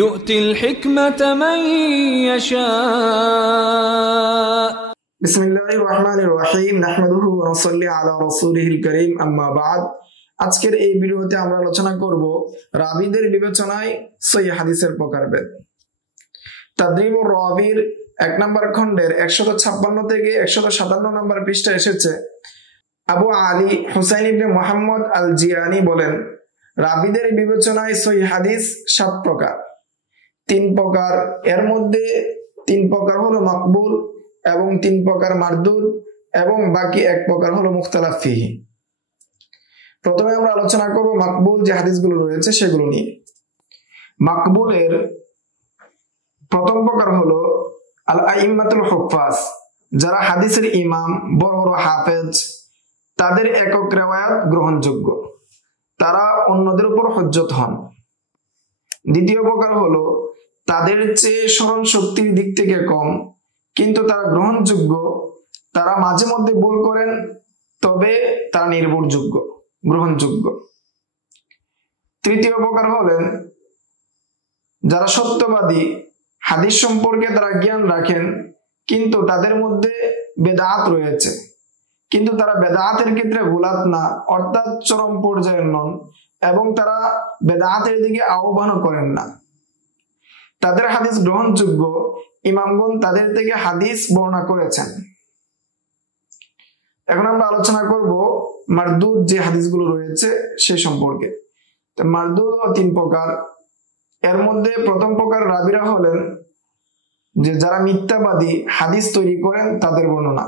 يؤتي الحكمة من يشاء বিসমিল্লাহির রহমানির রহিম নাহমাদুহু ওয়া নুসাল্লি আলা রাসূলিহিল কারীম আম্মা বা'দ। আজকের এই ভিডিওতে আমরা আলোচনা করব রাবীদের বিবেচনায় সহিহ হাদিসের প্রকারভেদ। তাদরিবুর রাবীর 1 নম্বর খণ্ডের 156 থেকে 157 নম্বর পৃষ্ঠায় এসেছে, আবু আলী হুসাইন ইবনে মুহাম্মদ আল জিয়ানি বলেন, রাবীদের বিবেচনায় সহিহ হাদিস 7 প্রকার। 3 প্রকার, এর মধ্যে 3 প্রকার হলো মাকবুল এবং 3 প্রকার মারদুদ এবং বাকি 1 প্রকার হলো মুখতালাফ ফিহি। প্রথমে আমরা আলোচনা করব মাকবুল যে হাদিসগুলো রয়েছে সেগুলো নিয়ে। মাকবুলের প্রথম প্রকার হলো আল আইম্মাতুল হুফাজ, যারা হাদিসের ইমাম, বড় বড় হাফেজ, তাদের একক রিওয়ায়াত গ্রহণযোগ্য, তারা অন্যদের উপর হুজ্জত হন। দ্বিতীয় প্রকার হলো তাদের চেয়ে স্মরণ শক্তির দিক থেকে কম, কিন্তু তারা গ্রহণযোগ্য, তারা মাঝে মধ্যে ভুল করেন, তবে তারা নির্ভরযোগ্য, গ্রহণযোগ্য। তৃতীয় প্রকার হলেন যারা সত্যবাদী, হাদিস সম্পর্কে তারা জ্ঞান রাখেন, কিন্তু তাদের মধ্যে বেদাত রয়েছে, কিন্তু তারা বেদাতের ক্ষেত্রে গুলাত না, অর্থাৎ চরম পর্যায়ের নন, এবং তারা বেদাতের দিকে আহ্বানও করেন না। তাদের হাদিস গ্রহণযোগ্য, ইমামগণ তাদের থেকে হাদিস বর্ণনা করেছেন। এখন আমরা আলোচনা করব মারদুদ যে হাদিসগুলো রয়েছে সে সম্পর্কে। মারদুদ 3 প্রকার, এর মধ্যে প্রথম প্রকার রাবীরা হলেন যে যারা মিথ্যাবাদী, হাদিস তৈরি করেন, তাদের বর্ণনা।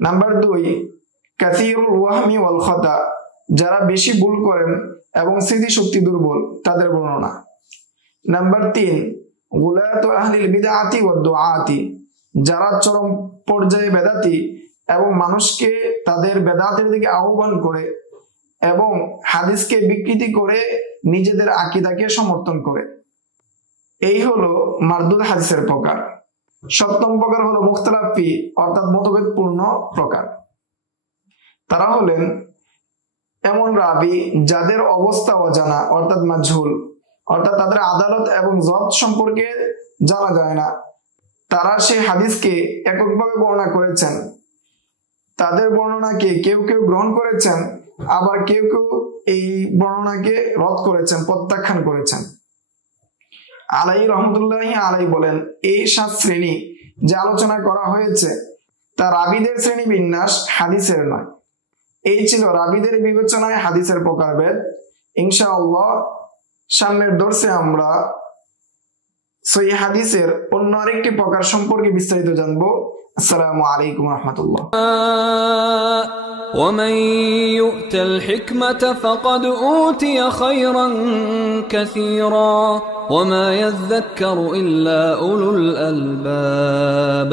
নাম্বার 2, কাসীরুল ওয়াহমি ওয়াল খাতা, যারা বেশি ভুল করেন এবং স্মৃতিশক্তি দুর্বল, তাদের বর্ণনা। নাম্বার 3, গুলাতু আহলিল বিদআতি ওয়াদ দুআতি, যারা চরম পর্যায়ে বেদাতি এবং মানুষকে তাদের বেদাতের দিকে আহ্বান করে এবং হাদিসকে বিকৃতি করে নিজেদের আকীদাকে সমর্থন করে। এই হলো মারদুদ হাদিসের প্রকার। সপ্তম প্রকার হলো মুখতালাফ ফি, অর্থাৎ মতভেদপূর্ণ প্রকার। তারা হলেন এমন রাবী যাদের অবস্থা অজানা, অর্থাৎ মাঝহুল, অর্থাৎ তাদের আদালত এবং জব্ত সম্পর্কে জানা যায় না। তারা সেই হাদিসকে এককভাবে বর্ণনা করেছেন, তাদের বর্ণনাকে কেউ কেউ গ্রহণ করেছেন, আবার কেউ কেউ এই বর্ণনাকে রদ করেছেন, প্রত্যাখ্যান করেছেন। আলাই রহমতুল্লাহি আলাই বলেন, এই 7 শ্রেণী যে আলোচনা করা হয়েছে তা রাবীদের শ্রেণী বিন্যাস, হাদিসের নয়। এই ছিল রাবীদের বিবেচনায় হাদিসের প্রকারভেদ। ইনশাআল্লাহ সামনের দর্সে আমরা সহিহ হাদিসের অন্য আরেকটি প্রকার সম্পর্কে বিস্তারিত জানবো। আসসালামু আলাইকুম ওয়া রাহমাতুল্লাহ। ومن يؤت الحكمة فقد أوتي خيرا كثيرا وما يذكر إلا أولو الألباب.